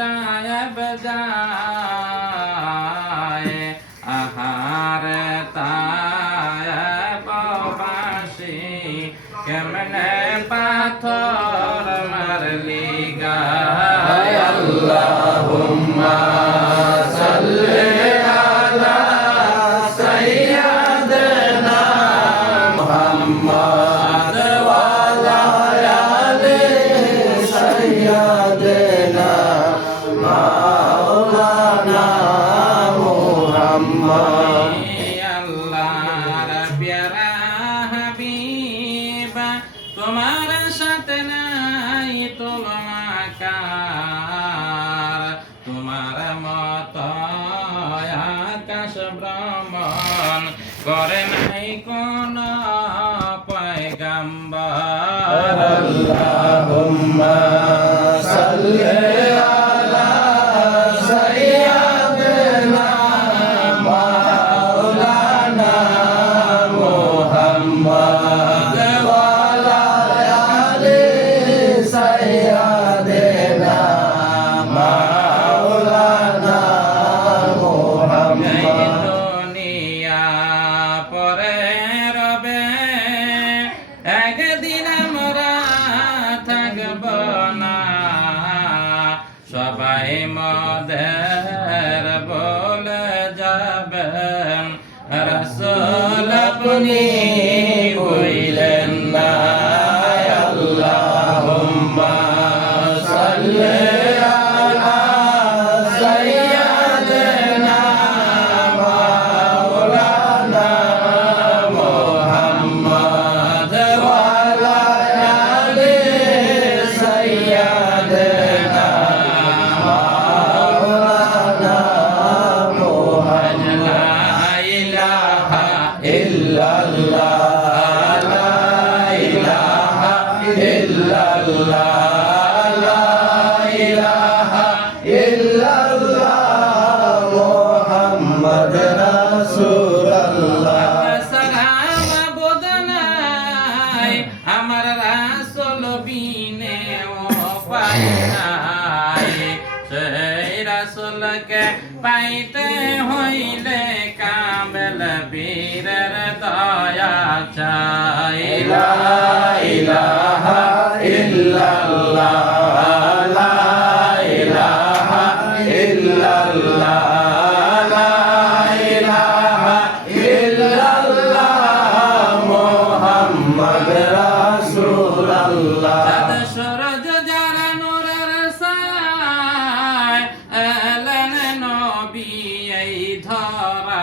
তায়েব যায় আহার তায়েব বাসি কেমনে পাথর মারলি গায় আল্লাহুম্মা সাল্লি আলা সাইয়্যিদিনা মুহাম্মদ ওয়া আলা আলি সাইয়্যিদিনা মাওলানা মুহাম্মদ আল্লাহর প্যারা হাবিব তোমার সাথে নাই তুলনাকার তোমার মত আকাশ ভ্রমণ করে নাই কোন পয়গম্বর আল্লাহুম্মা সাল্লি আলা সাইয়্যিদিনা মাওলানা মুহাম্মদ ওয়া আলা আলি সাইয়্যিদিনা মাওলানা মুহাম্মদ দুনিয়া পরে রবে একদিন আমরা থাকব না সবাই মদের বলে যাবেন রাসূল আপনি হইলেন না আল্লাহুম্মা সাল্লি আলা সাইয়্যিদিনা মাওলানা মুহাম্মদ ওয়া আলা আলি সাইয়্যিদিনা মাওলানা মুহাম্মদ লা ইলাহা ইল্লাল্লাহ লা ইলাহা ইল্লাল্লাহ লা ইলাহা ইল্লাল্লাহ মুহাম্মদ রাসূলুল্লাহ সালাম বদনাই আমার রাসূল বিনে ওপায় নাই সেই রাসূলকে পাইতে হইলে কামেল বীরের দয়া চাই লা ইলাহা ইল্লাল্লাহ লা ইলাহা ইল্লাল্লাহ লা ইলাহা ইল্লাল্লাহ মুহাম্মদ রাসূলুল্লাহ চাঁদ সূরজ যারা নূরের ছায় এলেন নবী এই ধরা